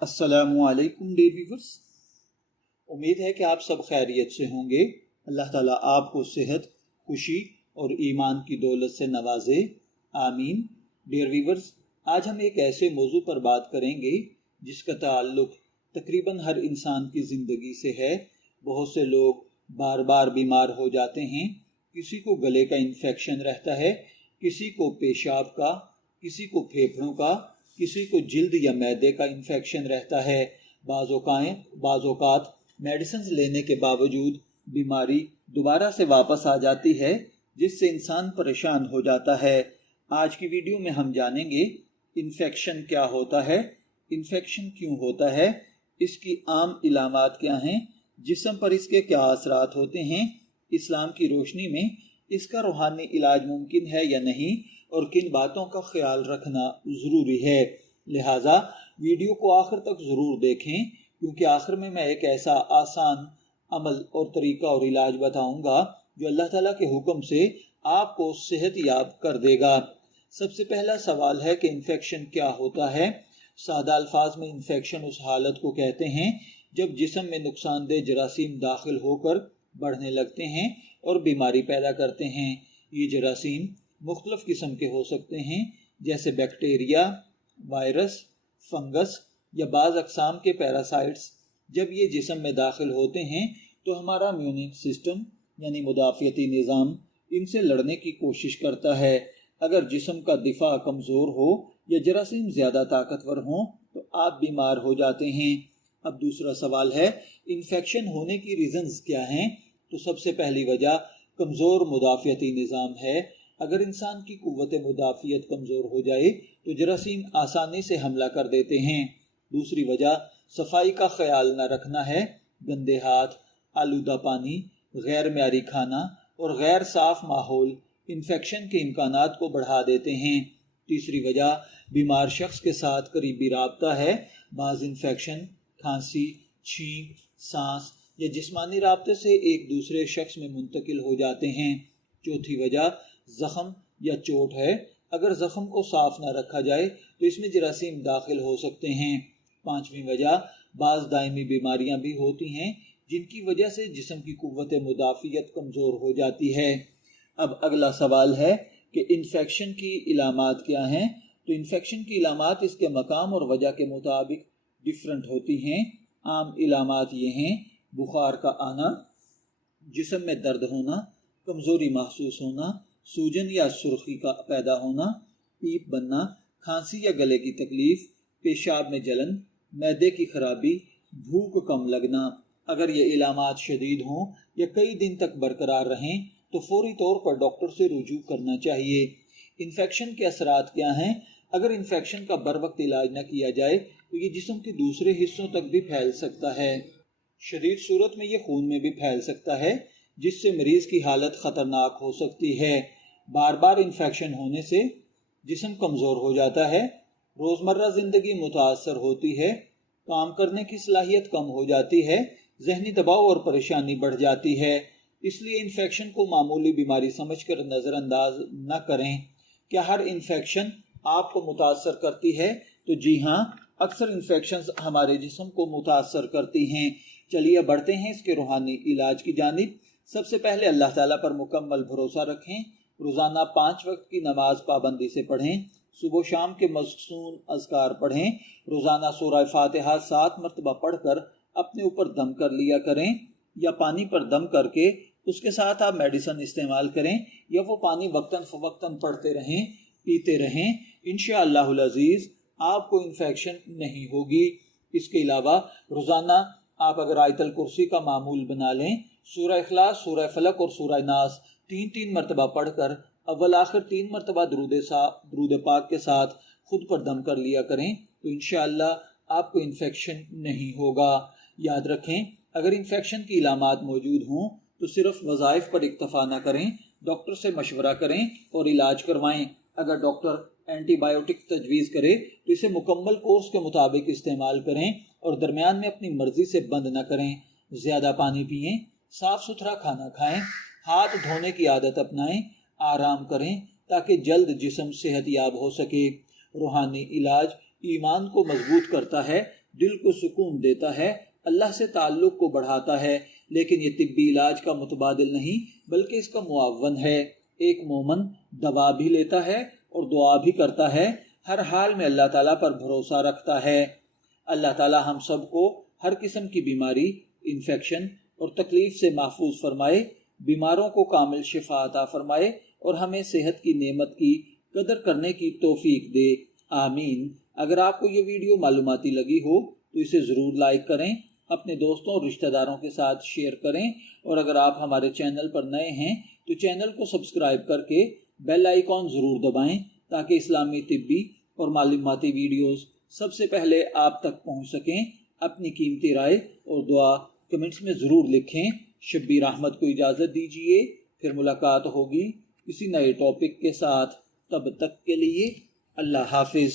अस्सलामु अलैकुम dear viewers, उम्मीद है कि आप सब खैरियत से होंगे। अल्लाह ताला आपको सेहत, खुशी और ईमान की दौलत से नवाजे, आमीन। डियर व्यूअर्स, आज हम एक ऐसे मौजू पर बात करेंगे जिसका ताल्लुक तकरीबन हर इंसान की ज़िंदगी से है। बहुत से लोग बार बार बीमार हो जाते हैं। किसी को गले का इन्फेक्शन रहता है, किसी को पेशाब का, किसी को फेफड़ों का, किसी को जिल्द या मैदे का इन्फेक्शन रहता है। बाज़ औक़ात मेडिसिन लेने के बावजूद बीमारी दोबारा से वापस आ जाती है, जिससे इंसान परेशान हो जाता है। आज की वीडियो में हम जानेंगे इन्फेक्शन क्या होता है, इन्फेक्शन क्यों होता है, इसकी आम इलामात क्या हैं, जिस्म पर इसके क्या असरात होते हैं, इस्लाम की रोशनी में इसका रूहानी इलाज मुमकिन है या नहीं, और किन बातों का ख्याल रखना ज़रूरी है। लिहाजा वीडियो को आखिर तक ज़रूर देखें, क्योंकि आखिर में मैं एक ऐसा आसान अमल और तरीका और इलाज बताऊंगा जो अल्लाह ताला के हुक्म से आपको सेहत याब कर देगा। सबसे पहला सवाल है कि इन्फेक्शन क्या होता है। सादा अल्फाज में इन्फेक्शन उस हालत को कहते हैं जब जिस्म में नुकसानदेह जरासीम दाखिल होकर बढ़ने लगते हैं और बीमारी पैदा करते हैं। ये जरासीम मुख्तलिफ किस्म के हो सकते हैं, जैसे बैक्टीरिया, वायरस, फंगस या बाज़ अक़साम के पैरासाइट्स। जब ये जिस्म में दाखिल होते हैं तो हमारा इम्यून सिस्टम यानी मुदाफ़ियती निज़ाम इनसे लड़ने की कोशिश करता है। अगर जिस्म का दिफा कमज़ोर हो या जरासीम ज़्यादा ताकतवर हों तो आप बीमार हो जाते हैं। अब दूसरा सवाल है, इन्फेक्शन होने की रीज़न्स क्या हैं। तो सबसे पहली वजह कमज़ोर मुदाफ़ियती निज़ाम है। अगर इंसान की कुव्वत मुदाफ़ियत कमज़ोर हो जाए तो जरासीम आसानी से हमला कर देते हैं। दूसरी वजह सफाई का ख्याल न रखना है। गंदे हाथ, आलूदा पानी, गैर म्यारी खाना और गैर साफ माहौल इन्फेक्शन के इम्कानात को बढ़ा देते हैं। तीसरी वजह बीमार शख्स के साथ करीबी राब्ता है। बाज़ इन्फेक्शन खांसी, छींक, सांस या जिस्मानी राब्ते से एक दूसरे शख्स में मुंतकिल हो जाते हैं। चौथी वजह ज़ख़म या चोट है। अगर ज़ख़म को साफ न रखा जाए तो इसमें जरासीम दाखिल हो सकते हैं। पांचवी वजह बाज़ दायमी बीमारियां भी होती हैं जिनकी वजह से जिस्म की कुव्वत मुदाफ़ियत कमज़ोर हो जाती है। अब अगला सवाल है कि इन्फेक्शन की इलामात क्या हैं। तो इन्फेक्शन की इलामात इसके मकाम और वजह के मुताबिक डिफरेंट होती हैं। आम इलामात ये हैं: बुखार का आना, जिस्म में दर्द होना, कमज़ोरी महसूस होना, सूजन या सुर्खी का पैदा होना, पीप बनना, खांसी या गले की तकलीफ, पेशाब में जलन, मैदे की खराबी, भूख कम लगना। अगर ये इलामात शदीद हों या कई दिन तक बरकरार रहें तो फौरी तौर पर डॉक्टर से रुजू करना चाहिए। इन्फेक्शन के असरात क्या हैं। अगर इन्फेक्शन का बर वक्त इलाज न किया जाए तो ये जिस्म के दूसरे हिस्सों तक भी फैल सकता है। शदीद सूरत में ये खून में भी फैल सकता है, जिससे मरीज़ की हालत ख़तरनाक हो सकती है। बार बार इन्फेक्शन होने से जिस्म कमज़ोर हो जाता है, रोज़मर्रा ज़िंदगी मुतासर होती है, काम करने की सलाहियत कम हो जाती है, जहनी दबाव और परेशानी बढ़ जाती है। इसलिए इन्फेक्शन को मामूली बीमारी समझकर नज़रअंदाज न करें। क्या हर इन्फेक्शन आपको मुतासर करती है? तो जी हाँ, अक्सर इन्फेक्शंस हमारे जिस्म को मुतासर करती हैं। चलिए बढ़ते हैं इसके रूहानी इलाज की जानिब। सबसे पहले अल्लाह ताला पर मुकम्मल भरोसा रखें। रोज़ाना 5 वक्त की नमाज पाबंदी से पढ़ें। सुबह शाम के मखसूस अज़कार पढ़ें। रोज़ाना सूरह फातिहा 7 मरतबा पढ़कर अपने ऊपर दम कर लिया करें, या पानी पर दम करके उसके साथ आप मेडिसिन इस्तेमाल करें, या वो पानी वक्तन फ़वक्तन पढ़ते रहें, पीते रहें। इंशाअल्लाहुल अज़ीज़ आपको इन्फेक्शन नहीं होगी। इसके अलावा रोज़ाना आप अगर आयतल कुर्सी का मामूल बना लें, सूरह इखलास, सूरह फलक और सूरह नास 3-3 मरतबा पढ़कर अव्वल आखिर 3 मरतबा दुरूद पाक के साथ खुद पर दम कर लिया करें, तो इंशाअल्लाह आपको इन्फेक्शन नहीं होगा। याद रखें, अगर इन्फेक्शन की इलामात मौजूद हों तो सिर्फ वज़ाइफ पर इक्तफ़ा न करें, डॉक्टर से मशवरा करें और इलाज करवाएं। अगर डॉक्टर एंटीबायोटिक तजवीज़ करे तो इसे मुकम्मल कोर्स के मुताबिक इस्तेमाल करें और दरमियान में अपनी मर्ज़ी से बंद न करें। ज़्यादा पानी पिएं, साफ़ सुथरा खाना खाएं, हाथ धोने की आदत अपनाएं, आराम करें ताकि जल्द जिस्म सेहत याब हो सके। रूहानी इलाज ईमान को मजबूत करता है, دل کو سکون دیتا ہے، اللہ سے تعلق کو بڑھاتا ہے، لیکن یہ طبی علاج کا متبادل نہیں بلکہ اس کا معاون ہے۔ ایک مومن دوا بھی لیتا ہے اور دعا بھی کرتا ہے، ہر حال میں اللہ تعالیٰ پر بھروسہ رکھتا ہے۔ اللہ تعالیٰ ہم سب کو ہر قسم کی بیماری، انفیکشن اور تکلیف سے محفوظ فرمائے، بیماروں کو کامل شفا عطا فرمائے اور ہمیں صحت کی نعمت کی قدر کرنے کی توفیق دے، آمین۔ اگر آپ کو یہ ویڈیو معلوماتی لگی ہو تو اسے ضرور لائک کریں، اپنے دوستوں اور رشتہ داروں کے ساتھ شیئر کریں، اور اگر آپ ہمارے چینل پر نئے ہیں تو چینل کو سبسکرائب کر کے بیل آئیکن ضرور دبائیں تاکہ اسلامی طبی اور معلوماتی ویڈیوز سب سے پہلے آپ تک پہنچ سکیں۔ اپنی قیمتی رائے اور دعا کمنٹس میں ضرور لکھیں۔ شبیر احمد کو اجازت دیجیے، پھر ملاقات ہوگی کسی نئے ٹاپک کے ساتھ، تب تک کے لیے اللہ حافظ۔